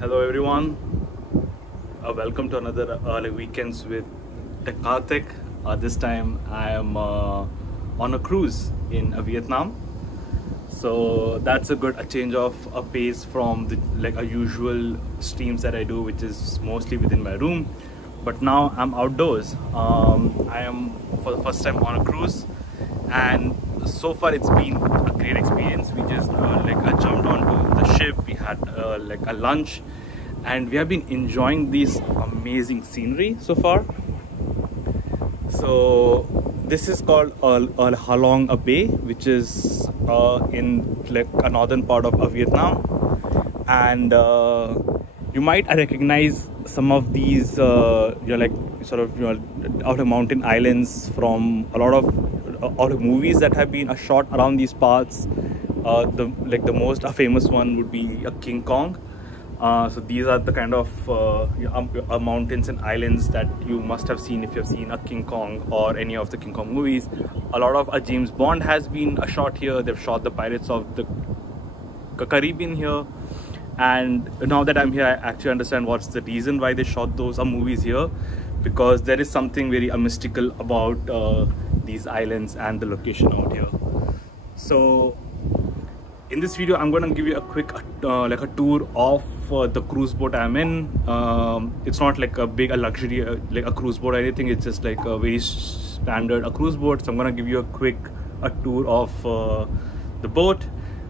Hello everyone. Welcome to another weekends with the Karthik. This time I am on a cruise in Vietnam. So that's a change of a pace from the a usual streams that I do, which is mostly within my room. But now I'm outdoors. I am for the first time on a cruise, and so far it's been a great experience. We just I jumped onto the ship. We had a lunch, and we have been enjoying this amazing scenery so far. So this is called halong Bay, which is in a northern part of Vietnam, and you might recognize some of these outer mountain islands from a lot of movies that have been shot around these parts. The most famous one would be King Kong. So these are the kind of mountains and islands that you must have seen if you have seen a King Kong or any of the King Kong movies. A lot of James Bond has been shot here. They've shot the Pirates of the Caribbean here. And now that I'm here, I actually understand what's the reason why they shot those movies here, because there is something very mystical about these islands and the location out here. So in this video, I'm going to give you a quick a tour of the cruise boat I'm in. It's not like a big luxury like a cruise boat or anything. It's just like a very standard cruise boat. So I'm going to give you a quick tour of the boat,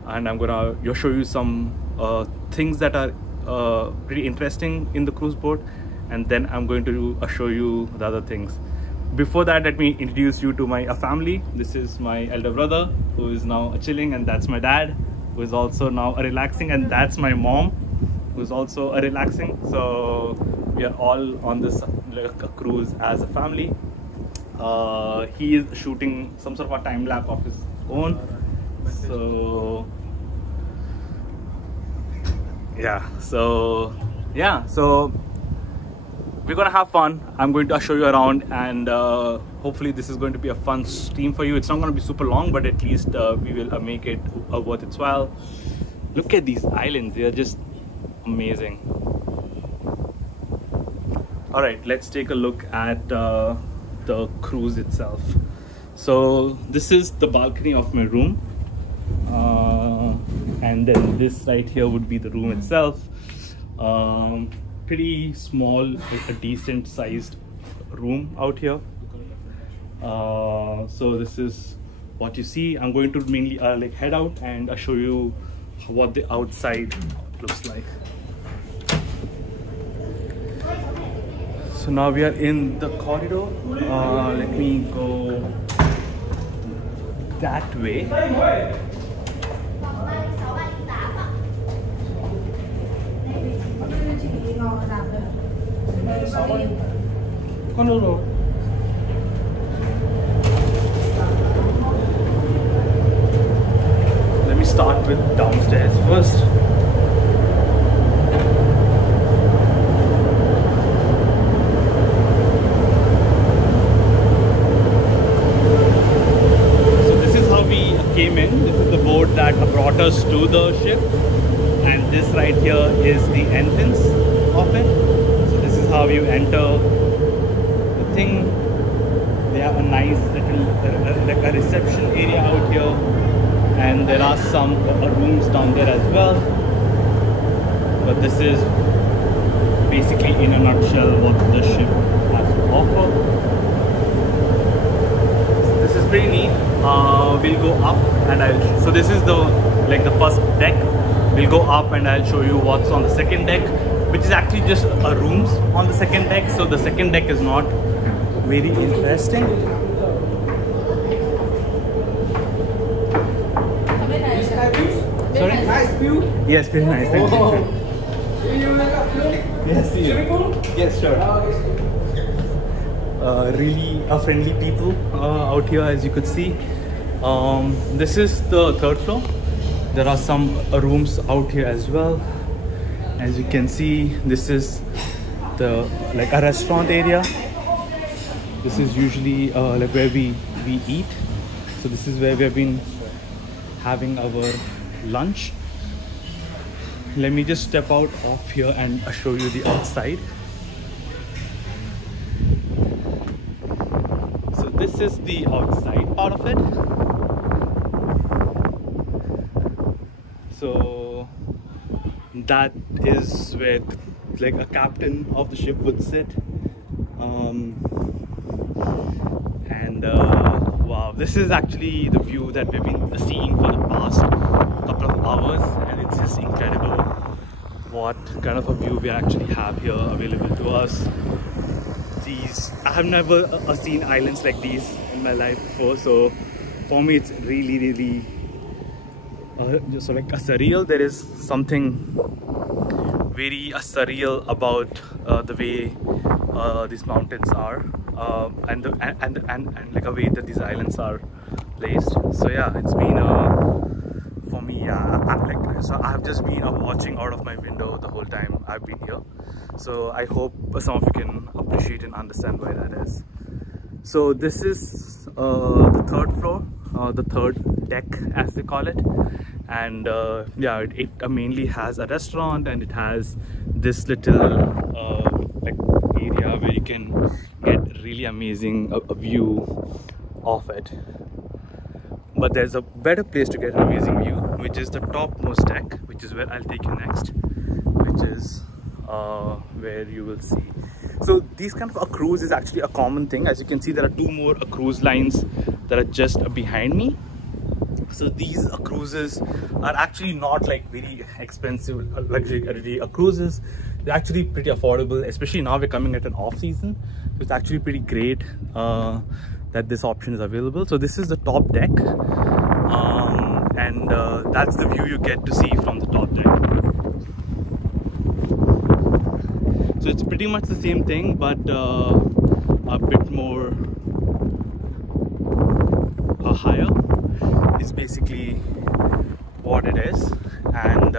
and I'm going to show you some things that are pretty interesting in the cruise boat, and then I'm going to show you the other things. Before that, let me introduce you to my family. This is my elder brother, who is now chilling, and that's my dad, who is also now relaxing, and that's my mom, who is also relaxing. So we are all on this cruise as a family. He is shooting some sort of a time lapse of his own. So we're gonna have fun. I'm going to show you around, and hopefully this is going to be a fun stream for you. It's not going to be super long, but at least we will make it worth its while. Look at these islands. They are just amazing. All right, let's take a look at the cruise itself. So this is the balcony of my room, and then this right here would be the room itself. Pretty small, a decent sized room out here. So this is what you see. I'm going to mainly head out and show you what the outside looks like. So now we are in the corridor. Let me go that way. Let me start with downstairs first. So this is how we came in. This is the boat that brought us to the ship, and this right here is the entrance of it. So this is how you enter the thing. They have a nice little a reception area out here, and there are some rooms down there as well. But this is basically in a nutshell what the ship has to offer. So this is pretty neat. We'll go up, and so this is the first deck. We'll go up and I'll show you what's on the second deck, which is actually just rooms on the second deck. So the second deck is not very interesting. Sorry? Nice view? Yes, very nice. Thank you. Yes, see you. Yes, sure. Really friendly people out here, as you could see. This is the third floor. There are some rooms out here as well. As you can see, this is the a restaurant area. This is usually where we eat. So this is where we have been having our lunch. let me just step out of here and show you the outside. So this is the outside part of it. So that is where like a captain of the ship would sit. Wow, this is actually the view that we've been seeing for the past couple of hours, and it's just incredible what kind of a view we actually have here available to us. I have never seen islands like these in my life before, so for me it's really just like a surreal. There is something very surreal about the way these mountains are, and like a way that these islands are placed. So yeah, it's been for me, yeah, so I have just been watching out of my window the whole time I've been here. So I hope some of you can appreciate and understand why that is. So this is the third floor, the third deck as they call it, and yeah, it mainly has a restaurant, and it has this little like area where you can get really amazing a view of it. But there's a better place to get an amazing view, which is the topmost deck, which is where I'll take you next, which is where you will see. So these kind of a cruise is actually a common thing. As you can see, there are two more cruise lines that are just behind me. So these cruises are actually not like very expensive luxury cruises. They're actually pretty affordable, especially now we're coming at an off season. So it's actually pretty great that this option is available. So this is the top deck, and that's the view you get to see from the top deck. So it's pretty much the same thing, but a bit more higher is basically what it is. And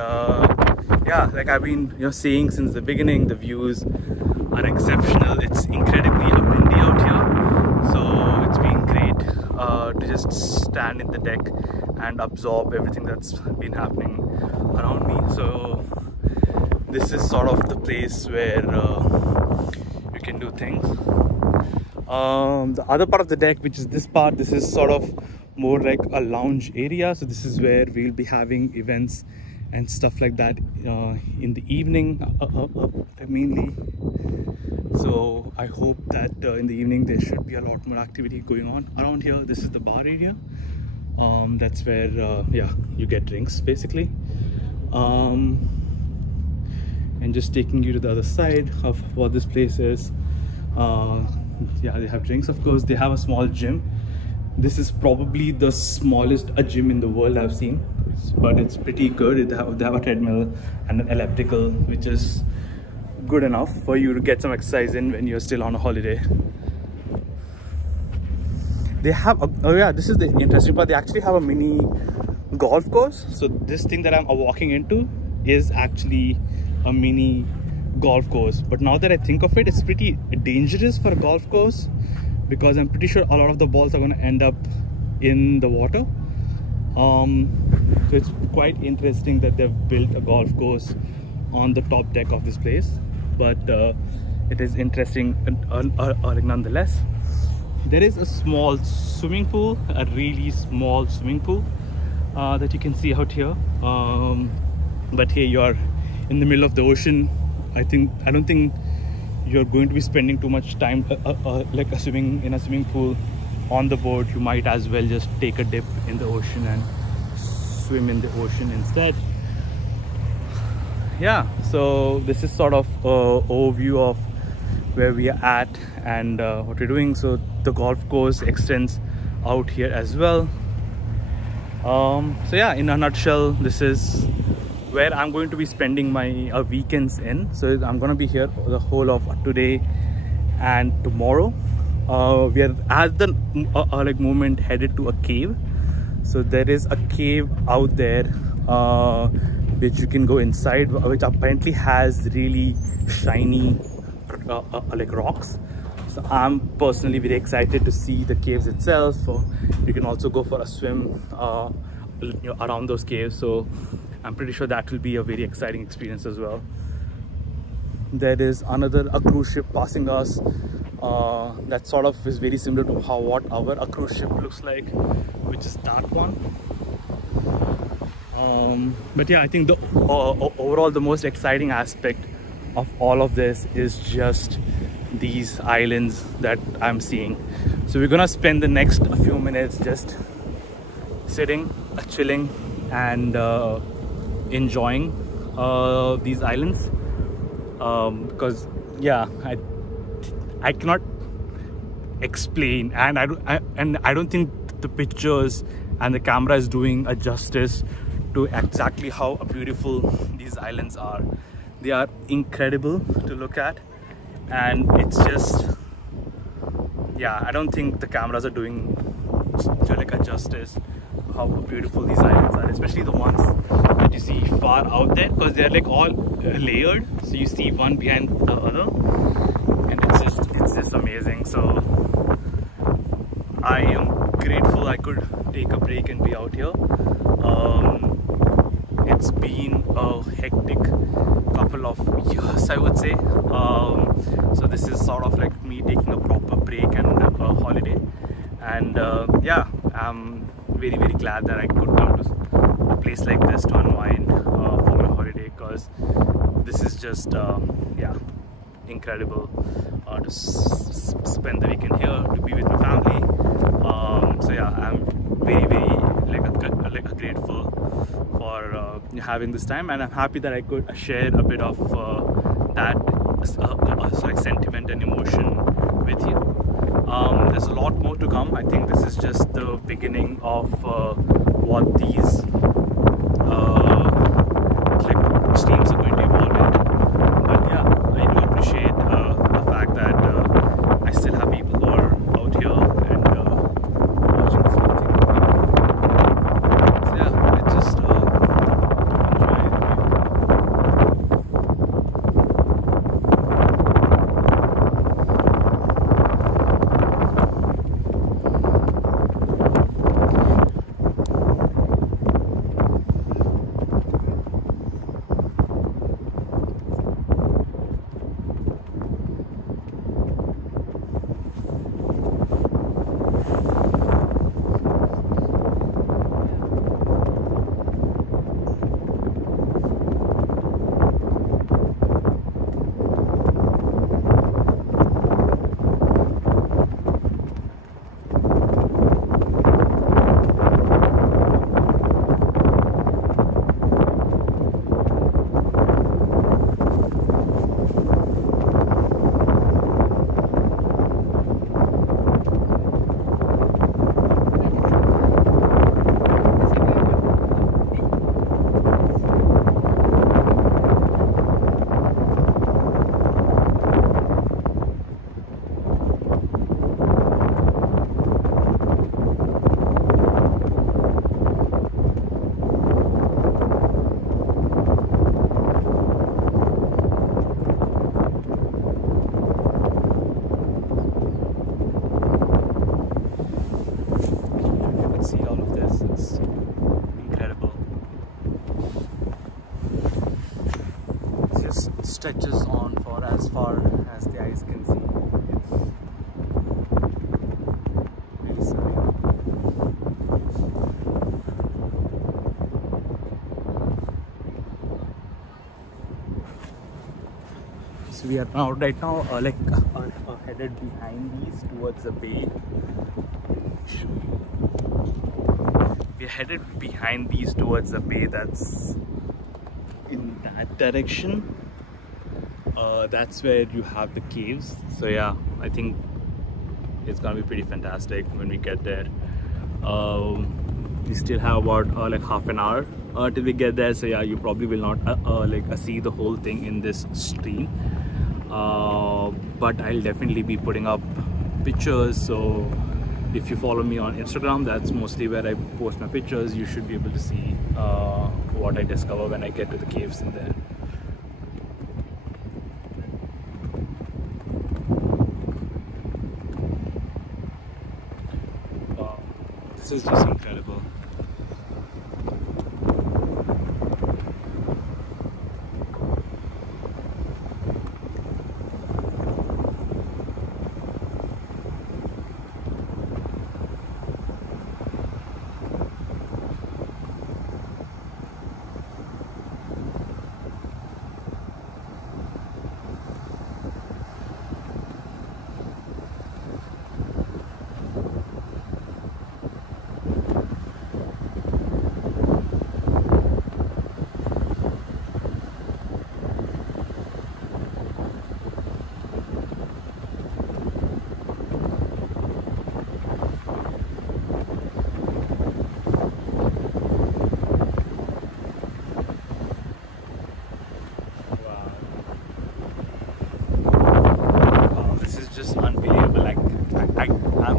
yeah, like I've been saying since the beginning, the views are exceptional. It's incredibly windy out here, so it's been great to just stand in the deck and absorb everything that's been happening around me. So this is sort of the place where you can do things. The other part of the deck, which is this part, this is sort of more like a lounge area. So this is where we'll be having events and stuff like that in the evening mainly. So I hope that in the evening there should be a lot more activity going on around here. This is the bar area. That's where yeah, you get drinks basically. And just taking you to the other side of what this place is. Yeah, they have drinks, of course. They have a small gym. This is probably the smallest gym in the world I've seen, but it's pretty good. They have a treadmill and an elliptical, which is good enough for you to get some exercise in when you're still on a holiday. They have oh yeah, this is the interesting part. They actually have a mini golf course. So this thing that I'm walking into is actually a mini golf course. But now that I think of it, it's pretty dangerous for a golf course, because I'm pretty sure a lot of the balls are going to end up in the water. So it's quite interesting that they've built a golf course on the top deck of this place. But it is interesting nonetheless. There is a small swimming pool, a really small swimming pool that you can see out here. But here you are in the middle of the ocean. I don't think you're going to be spending too much time like swimming in a swimming pool on the boat. You might as well just take a dip in the ocean and swim in the ocean instead. Yeah, so this is sort of an overview of where we are at and what we're doing. So the golf course extends out here as well. So yeah, in a nutshell, this is where I'm going to be spending my weekends in. So I'm going to be here the whole of today and tomorrow. We are at the like moment headed to a cave. So there is a cave out there which you can go inside, which apparently has really shiny like rocks. So I'm personally very excited to see the caves itself. So you can also go for a swim around those caves. So I'm pretty sure that will be a very exciting experience as well. There is a cruise ship passing us. That sort of is very similar to what a cruise ship looks like, which is that one. But yeah, I think the overall the most exciting aspect of all of this is just these islands that I'm seeing. So we're gonna spend the next few minutes just sitting, chilling, and enjoying these islands, because yeah, I cannot explain, and I don't think the pictures and the camera is doing a justice to exactly how beautiful these islands are. They are incredible to look at, and it's just, yeah, I don't think the cameras are doing like a justice how beautiful these islands are, especially the ones that you see far out there, because they're like all layered, so you see one behind the other, and it's just amazing. So I am grateful I could take a break and be out here. It's been a hectic couple of years, I would say. So this is sort of like me taking a proper break and a holiday, and yeah, I'm very glad that I could come to a place like this to unwind for my holiday, because this is just yeah, incredible to spend the weekend here, to be with my family. So yeah, I'm very grateful for having this time, and I'm happy that I could share a bit of that sentiment and emotion with you. There's a lot more to come. I think this is just the beginning of what these streams are going to evolve into. But yeah, I do appreciate the fact that I still have people who are out here and watching this whole thing. So yeah, I just enjoy it. Stretches on for as far as the eyes can see. It's really surreal. So we are right now headed behind these towards the bay. We are headed behind these towards the bay that's in that direction. That's where you have the caves. So yeah, I think it's gonna be pretty fantastic when we get there. We still have about like half an hour till we get there. So yeah, you probably will not see the whole thing in this stream. But I'll definitely be putting up pictures. So if you follow me on Instagram, that's mostly where I post my pictures. You should be able to see what I discover when I get to the caves in there. This is just incredible.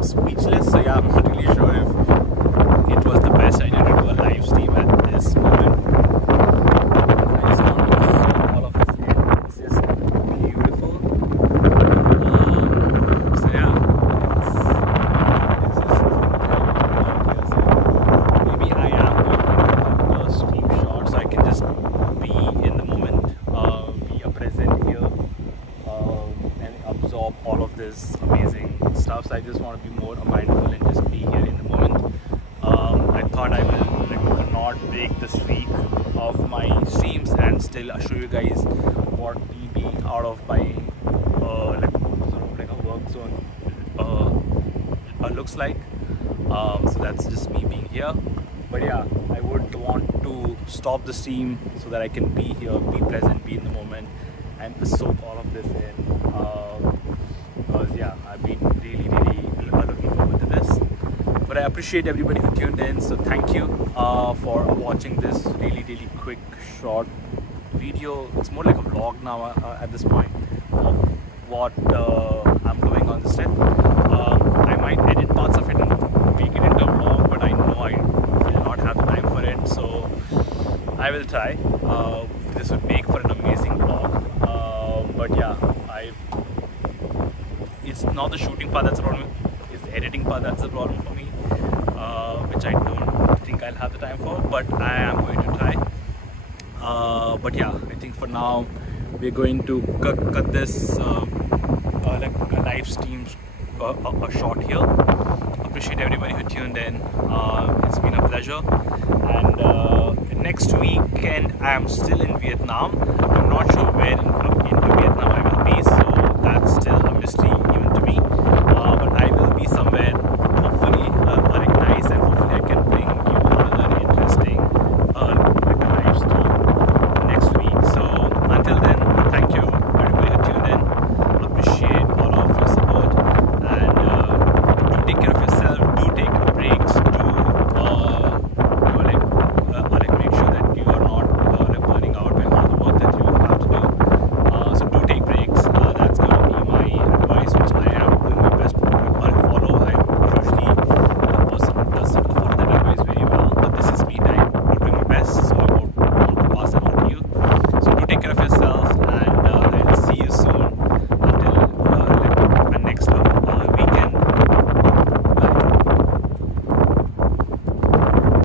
I'm speechless. So yeah, I'm not really sure if it was the best idea to do a live stream at this moment. I just want to show all of this in. It's just beautiful. So yeah, it's just incredible. So maybe I am going to do a stream shot so I can just be in the moment, be present here, and absorb all of this amazing stuff. So I just want to be more mindful and just be here in the moment. I thought I will not break the streak of my streams and still show you guys what me being out of my sort of like a work zone looks like. So that's just me being here. But yeah, I would want to stop the stream so that I can be here, be present, be in the moment, and soak all of this in. Because yeah, I've been really looking forward to this. But I appreciate everybody who tuned in, so thank you for watching this really quick short video. It's more like a vlog now at this point of what I'm doing on this trip. I might edit parts of it and make it into a vlog, but I know I will not have the time for it, so I will try. This would make for an amazing vlog. But yeah, it's not the shooting part that's the problem, it's the editing part that's the problem for me, which I don't think I'll have the time for, but I am going to try. But yeah, I think for now we're going to cut this like a live stream a short here. Appreciate everybody who tuned in. It's been a pleasure, and next weekend I am still in Vietnam. I'm not sure where in Vietnam I will